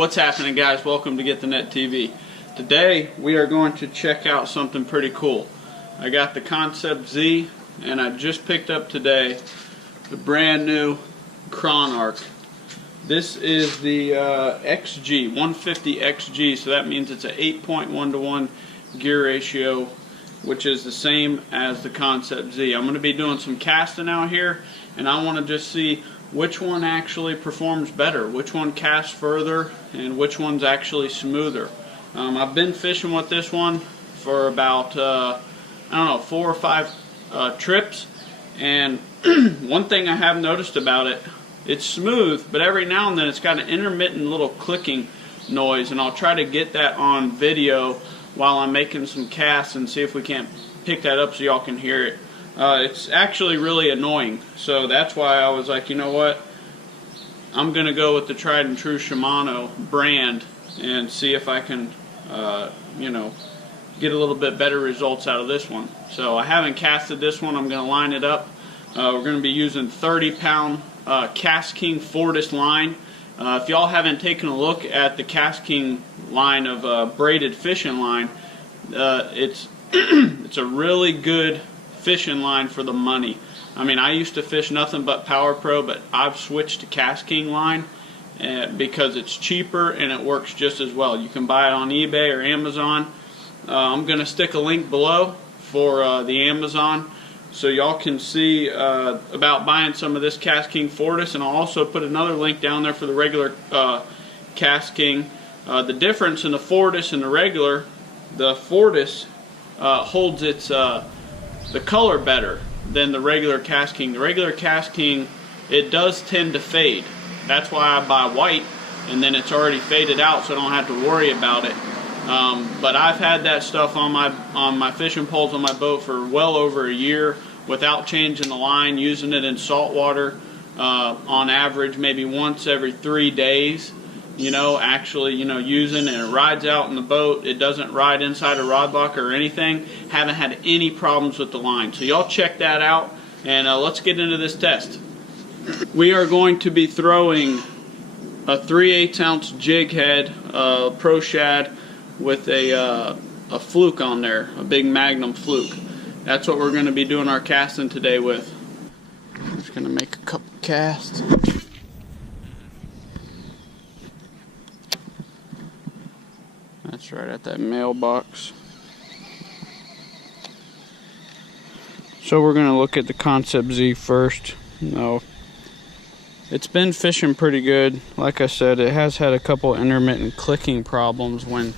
What's happening, guys? Welcome to Get the Net TV. Today we are going to check out something pretty cool. I got the Concept Z, and I just picked up today the brand new Chronarch. This is the XG, 150 XG, so that means it's an 8.1 to 1 gear ratio, which is the same as the Concept Z. I'm going to be doing some casting out here, and I want to just see which one actually performs better, which one casts further, and which one's actually smoother. I've been fishing with this one for about, I don't know, 4 or 5 trips, and one thing I have noticed about it, it's smooth, but every now and then it's got an intermittent little clicking noise, and I'll try to get that on video while I'm making some casts and see if we can't pick that up so y'all can hear it. It's actually really annoying, so that's why I was like, you know what, I'm going to go with the tried and true Shimano brand and see if I can, you know, get a little bit better results out of this one. So I haven't casted this one. I'm going to line it up. We're going to be using 30-pound Cast King Fortis line. If y'all haven't taken a look at the Cast King line of braided fishing line, it's it's a really good fishing line for the money. I mean, I used to fish nothing but Power Pro, but I've switched to Cast King line because it's cheaper and it works just as well. You can buy it on eBay or Amazon. I'm going to stick a link below for the Amazon so y'all can see about buying some of this Cast King Fortis, and I'll also put another link down there for the regular Cast King. The difference in the Fortis and the regular, the Fortis holds its the color better than the regular Cast King. The regular Cast King, it does tend to fade. That's why I buy white, and then it's already faded out, so I don't have to worry about it. But I've had that stuff on my fishing poles on my boat for well over a year without changing the line, using it in salt water on average maybe once every 3 days. You know, actually, you know, using, and it rides out in the boat. It doesn't ride inside a rod locker or anything. Haven't had any problems with the line. So y'all check that out, and let's get into this test. We are going to be throwing a 3/8 ounce jig head, Pro Shad, with a fluke on there, a big Magnum fluke. That's what we're going to be doing our casting today with. I'm just going to make a couple casts. That's right at that mailbox. So we're going to look at the Concept Z first. No, it's been fishing pretty good. Like I said, it has had a couple intermittent clicking problems when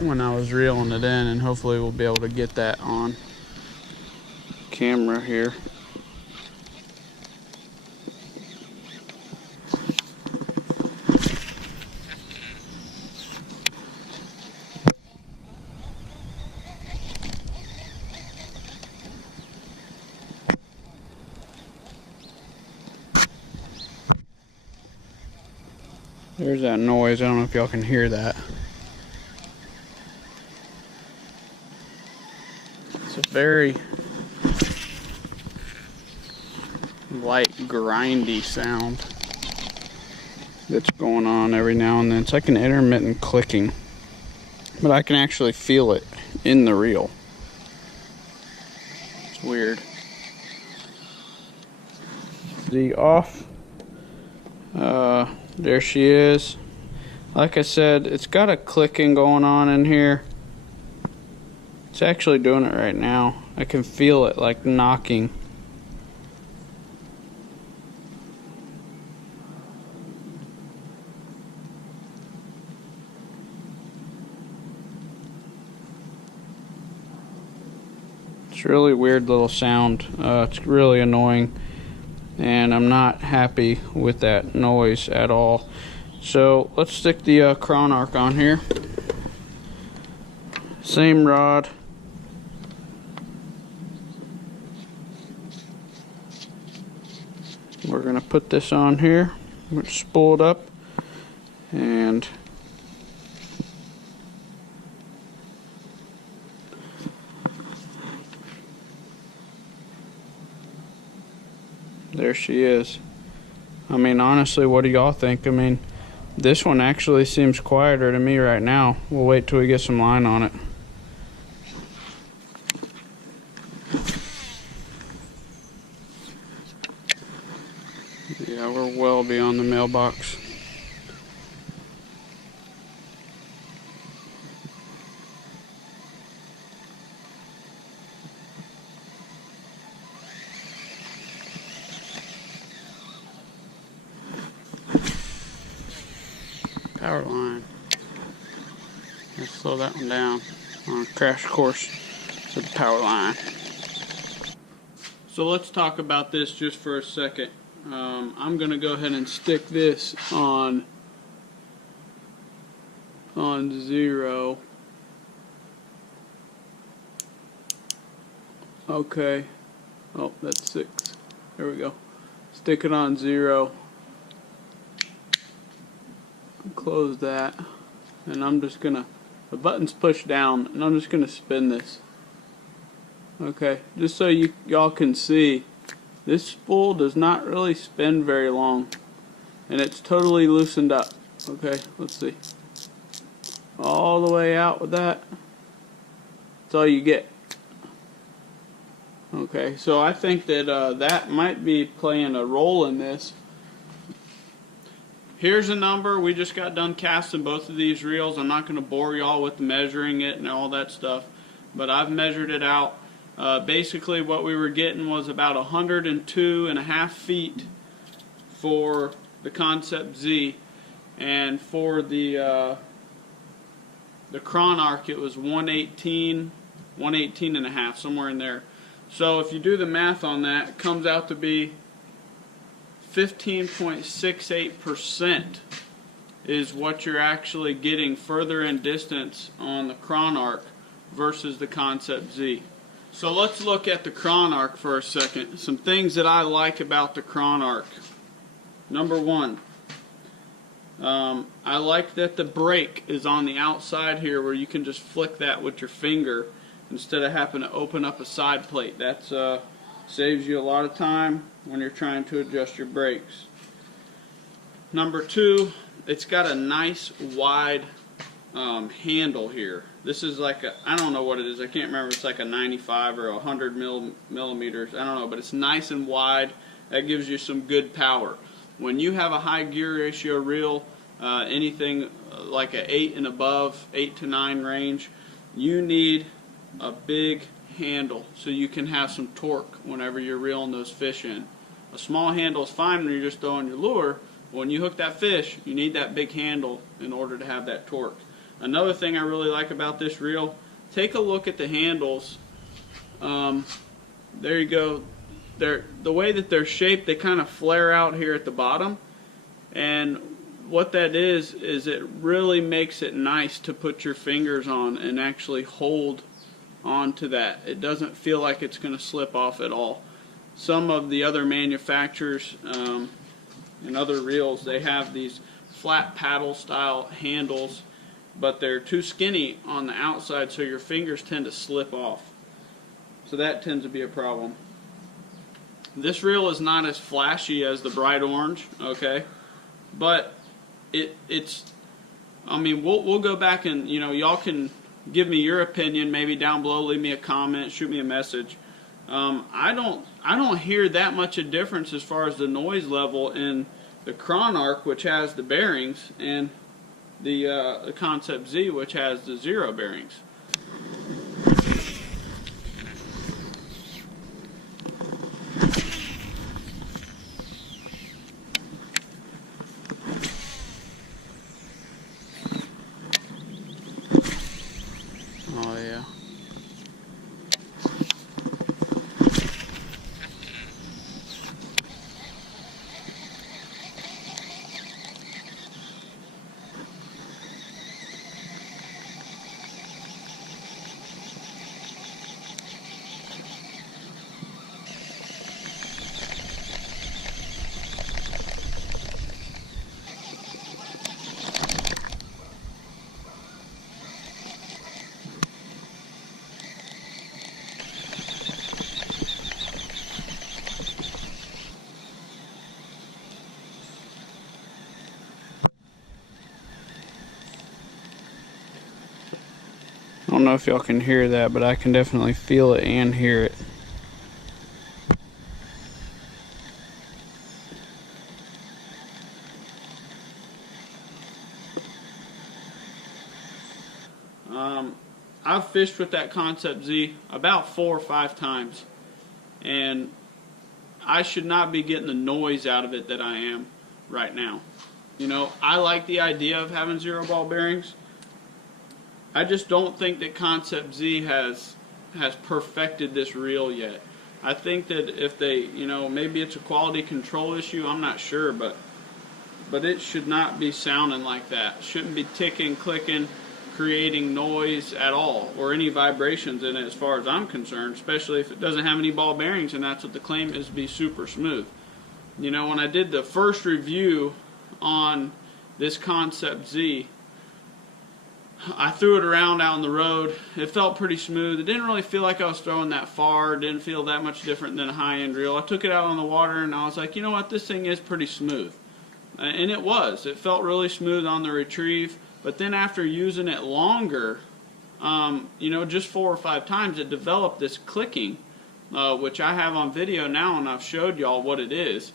I was reeling it in, and hopefully we'll be able to get that on camera here. There's that noise. I don't know if y'all can hear that. It's a very light, grindy sound that's going on every now and then. It's like an intermittent clicking, but I can actually feel it in the reel. It's weird. The off. There she is. Like I said, it's got a clicking going on in here. It's actually doing it right now. I can feel it like knocking. It's a really weird little sound. It's really annoying, and I'm not happy with that noise at all. So let's stick the Chronarch on here. Same rod. We're going to put this on here. We'll spool it up, and there she is. I mean, honestly, what do y'all think? I mean, This one actually seems quieter to me right now. We'll wait till we get some line on it. Yeah, we're well beyond the mailbox. Power line. Let's slow that one down on a crash course with the power line. So let's talk about this just for a second. I'm gonna go ahead and stick this on 0. Okay. Oh, that's 6. There we go. Stick it on 0. Close that, and I'm just gonna, the button's pushed down, and I'm just gonna spin this. Okay, just so y'all can see, this spool does not really spin very long, and it's totally loosened up. Okay, let's see. All the way out with that. That's all you get. Okay, so I think that that might be playing a role in this. Here's a number. We just got done casting both of these reels. I'm not going to bore y'all with measuring it and all that stuff, but I've measured it out. Basically what we were getting was about 102.5 feet for the Concept Z, and for the Chronarch it was 118.5, somewhere in there. So if you do the math on that, it comes out to be 15.68% is what you're actually getting further in distance on the Chronarch versus the Concept Z. So let's look at the Chronarch for a second. Some things that I like about the Chronarch. Number 1, I like that the brake is on the outside here, where you can just flick that with your finger instead of having to open up a side plate. That's saves you a lot of time when you're trying to adjust your brakes. Number 2, it's got a nice wide handle here. This is like a, I don't know what it is, I can't remember, it's like a 95 or 100 millimeters, I don't know, but it's nice and wide. That gives you some good power. When you have a high gear ratio reel, anything like a 8 and above, 8 to 9 range, you need a big handle so you can have some torque whenever you're reeling those fish in. A small handle is fine when you're just throwing your lure, but when you hook that fish, you need that big handle in order to have that torque. Another thing I really like about this reel, take a look at the handles. There you go. The way that they're shaped, they kind of flare out here at the bottom, and what that is it really makes it nice to put your fingers on and actually hold onto that. It doesn't feel like it's going to slip off at all. Some of the other manufacturers and other reels, they have these flat paddle style handles, but they're too skinny on the outside, so your fingers tend to slip off. So that tends to be a problem. This reel is not as flashy as the bright orange, okay, but it's I mean, we'll go back and, you know, y'all can give me your opinion maybe down below, leave me a comment, shoot me a message. I don't hear that much of difference as far as the noise level in the Chronarch, which has the bearings, and the Concept Z, which has the 0 bearings. Oh yeah. don't know if y'all can hear that, but I can definitely feel it and hear it. I've fished with that Concept Z about 4 or 5 times, and I should not be getting the noise out of it that I am right now. You know, I like the idea of having zero ball bearings. I just don't think that Concept Z has perfected this reel yet. I think that if they, you know, maybe it's a quality control issue, I'm not sure, but it should not be sounding like that. It shouldn't be ticking, clicking, creating noise at all, or any vibrations in it as far as I'm concerned, especially if it doesn't have any ball bearings, and that's what the claim is, to be super smooth. You know, when I did the first review on this Concept Z, I threw it around out on the road. It felt pretty smooth. It didn't really feel like I was throwing that far. It didn't feel that much different than a high-end reel. I took it out on the water and I was like, you know what, this thing is pretty smooth. And it was. It felt really smooth on the retrieve. But then after using it longer, you know, just 4 or 5 times, it developed this clicking, which I have on video now, and I've showed y'all what it is.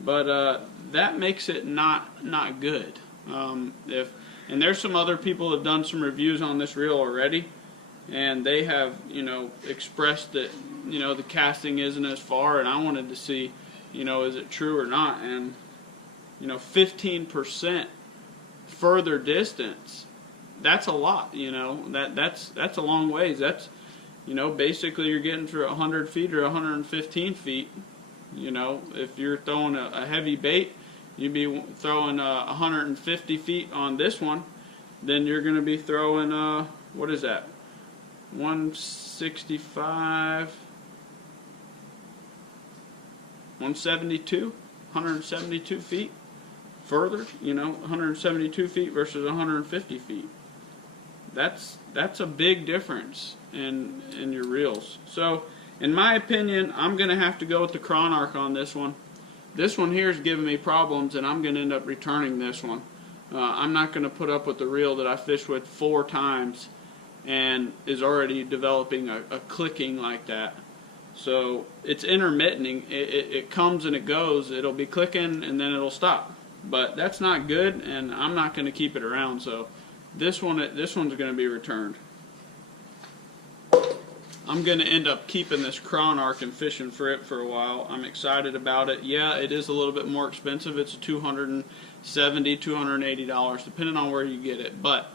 But that makes it not good. And there's some other people that have done some reviews on this reel already, and they have, you know, expressed that, you know, the casting isn't as far, and I wanted to see, you know, is it true or not. And, you know, 15% further distance, that's a lot. You know, that's a long ways. That's, you know, basically you're getting through 100 feet or 115 feet. You know, if you're throwing a heavy bait, you'd be throwing 150 feet on this one, then you're going to be throwing, what is that, 165, 172 feet further, you know, 172 feet versus 150 feet. That's a big difference in your reels. So, in my opinion, I'm going to have to go with the Chronarch on this one. This one here is giving me problems, and I'm going to end up returning this one. I'm not going to put up with the reel that I fished with 4 times and is already developing a clicking like that. So it's intermittent. It comes and it goes. It'll be clicking and then it'll stop. But that's not good, and I'm not going to keep it around. So this one's going to be returned. I'm going to end up keeping this Chronarch and fishing for it for a while. I'm excited about it. Yeah, it is a little bit more expensive. It's $270, $280, depending on where you get it. But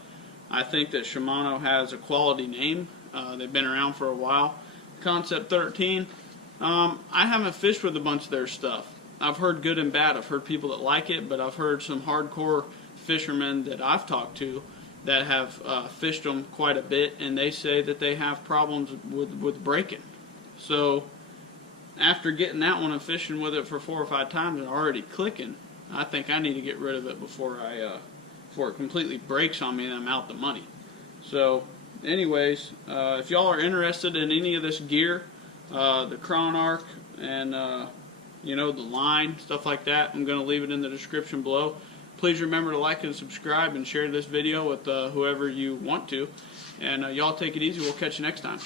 I think that Shimano has a quality name. They've been around for a while. Concept 13, I haven't fished with a bunch of their stuff. I've heard good and bad. I've heard people that like it, but I've heard some hardcore fishermen that I've talked to that have fished them quite a bit, and they say that they have problems with breaking. So after getting that one and fishing with it for 4 or 5 times and already clicking, I think I need to get rid of it before it completely breaks on me and I'm out the money. So anyways, if y'all are interested in any of this gear, the Chronarch and you know, the line, stuff like that, I'm going to leave it in the description below. Please remember to like and subscribe and share this video with whoever you want to. And y'all take it easy. We'll catch you next time.